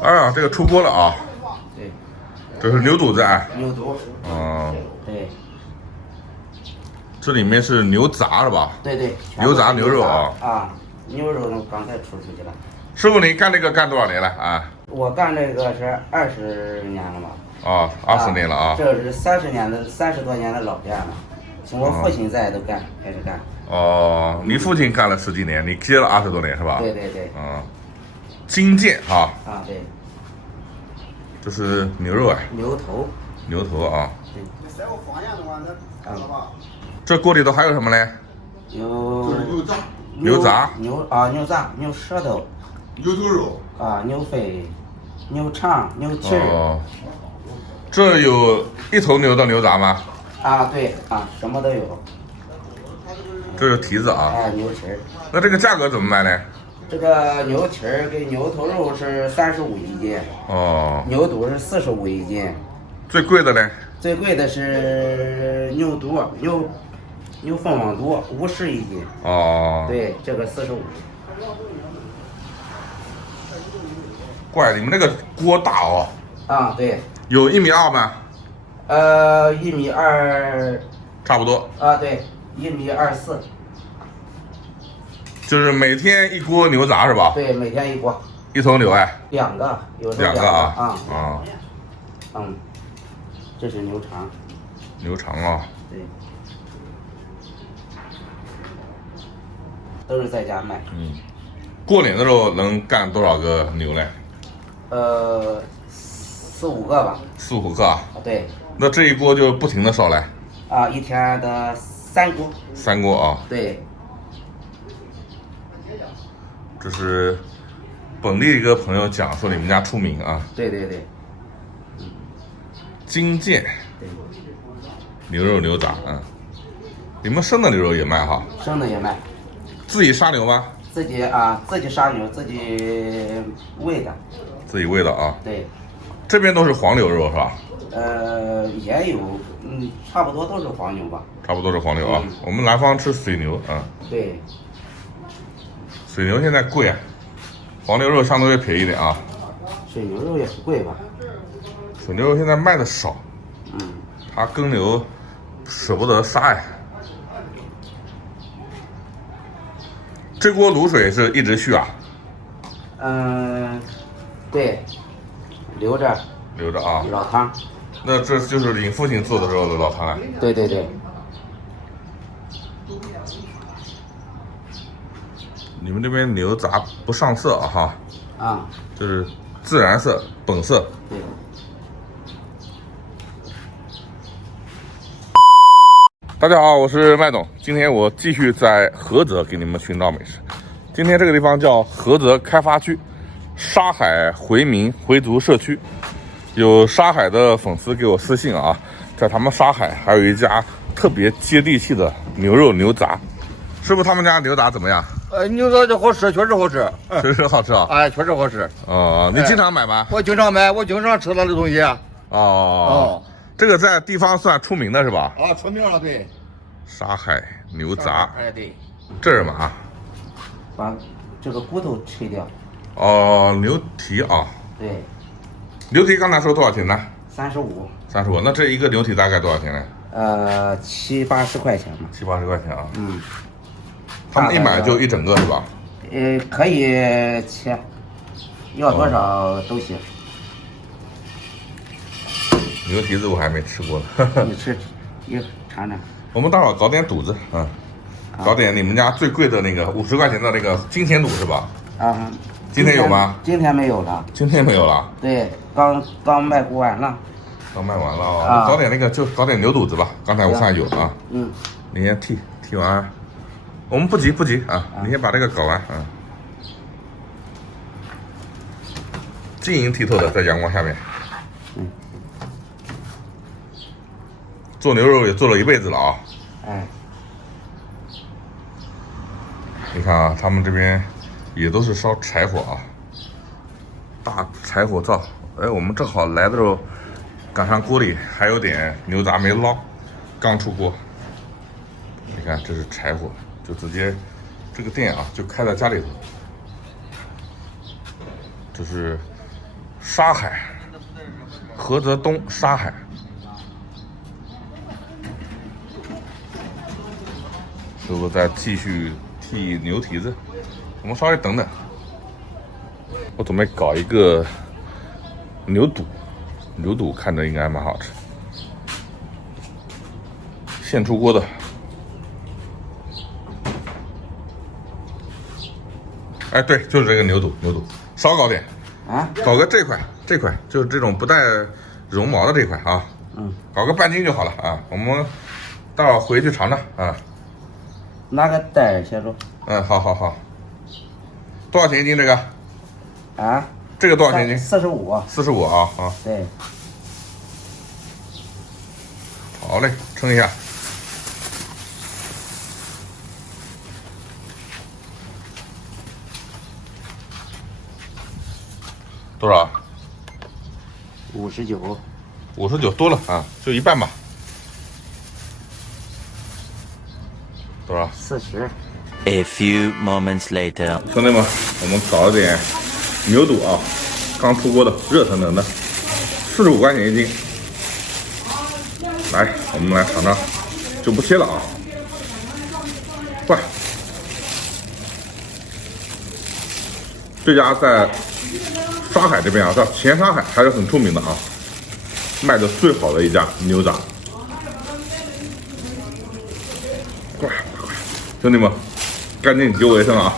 啊，这个出锅了啊！对，这是牛肚子啊。牛肚。对。这里面是牛杂是吧？对。牛杂牛肉啊。牛肉刚才出去了。师傅，您干这个干多少年了啊？我干这个是20年了吧？ 20年了啊。这是30多年的老店了，从我父亲在都开始干。你父亲干了10几年，你接了20多年是吧？对。金剑啊。对。这是牛肉啊。牛头啊。对。这锅里头还有什么嘞？有牛杂。牛杂、牛舌头、牛头肉牛肺、牛肠、牛蹄儿。这有一头牛的牛杂吗？对什么都有。这是蹄子啊。牛蹄儿。那这个价格怎么卖呢？这个牛蹄儿跟牛头肉是35一斤。牛肚是45一斤。最贵的呢？最贵的是牛肚，牛凤凰肚50一斤。对，这个45。怪，你们那个锅大哦。对。有1.2米吗？1.2米。差不多。对，1.24米。就是每天一锅牛杂是吧？对，每天一锅。一头牛哎。2个，有时候2个啊。这是牛肠。牛肠啊。对。都是在家卖。过年的时候能干多少个牛嘞？4、5个吧。4、5个啊。对。那这一锅就不停的烧嘞？一天的3锅。3锅啊。对。这是本地一个朋友讲说你们家出名啊。对。金剑。对。牛肉牛杂你们生的牛肉也卖哈？生的也卖。自己杀牛吗？自己杀牛，自己喂的。自己喂的啊。对。这边都是黄牛肉是吧？也有，差不多都是黄牛吧。差不多是黄牛啊。我们南方吃水牛对。水牛现在贵黄牛肉相对便宜一点啊。水牛肉也不贵吧？水牛肉现在卖的少。他耕牛舍不得杀呀。这锅卤水是一直续啊？对，留着啊。老汤。那这就是你父亲做的时候的老汤啊？对。你们这边牛杂不上色哈？就是自然色、本色。对。大家好，我是麦董。今天我继续在菏泽给你们寻找美食。今天这个地方叫菏泽开发区沙海回民回族社区，有沙海的粉丝给我私信啊，在他们沙海还有一家特别接地气的牛肉牛杂。师傅，他们家牛杂怎么样？牛杂这好吃，确实好吃，确实好吃啊！确实好吃。你经常买吗？我经常买，我经常吃他的东西。这个在地方算出名的是吧？出名了，对。沙海牛杂。对。这是什么把这个骨头去掉。牛蹄啊。对。牛蹄刚才说多少钱呢？35。那这一个牛蹄大概多少钱呢？70、80块钱嘛。70、80块钱啊。他们一买就一整个是吧？可以切，要多少都行。牛蹄子我还没吃过呢。你尝尝。我们待会儿搞点肚子，搞点你们家最贵的那个50块钱的那个金钱肚是吧？今天有吗？今天没有了。今天没有了？对，刚卖不完了。刚卖完了搞点那个就搞点牛肚子吧。刚才我看有啊。你先剔完，我们不急你先把这个搞完晶莹剔透的在阳光下面。做牛肉也做了一辈子了啊。你看他们这边也都是烧柴火大柴火灶。我们正好来的时候赶上锅里还有点牛杂没捞，刚出锅。你看这是柴火，就直接这个店就开在家里头。这是沙海，菏泽东沙海。师傅在继续剔牛蹄子，我们稍微等等。我准备搞一个牛肚，牛肚看着应该蛮好吃，现出锅的。哎，对，就是这个牛肚，少搞点啊，搞个这块，就是这种不带绒毛的这块啊，搞个半斤就好了啊。我们待会儿回去尝尝啊。拿个袋儿，小周。好。多少钱一斤这个？啊？这个多少钱一斤？45。45啊啊。对。好嘞，称一下。多少？59。59多了啊，就一半吧。多少？40。A few moments later， 兄弟们，我们搞了点牛肚啊，刚出锅的，热腾腾的，45块钱一斤。来，我们来尝尝，就不切了啊。快！这家在沙海这边啊，在前沙海还是很出名的啊，卖的最好的一家牛杂。快，兄弟们，干净9尾声啊！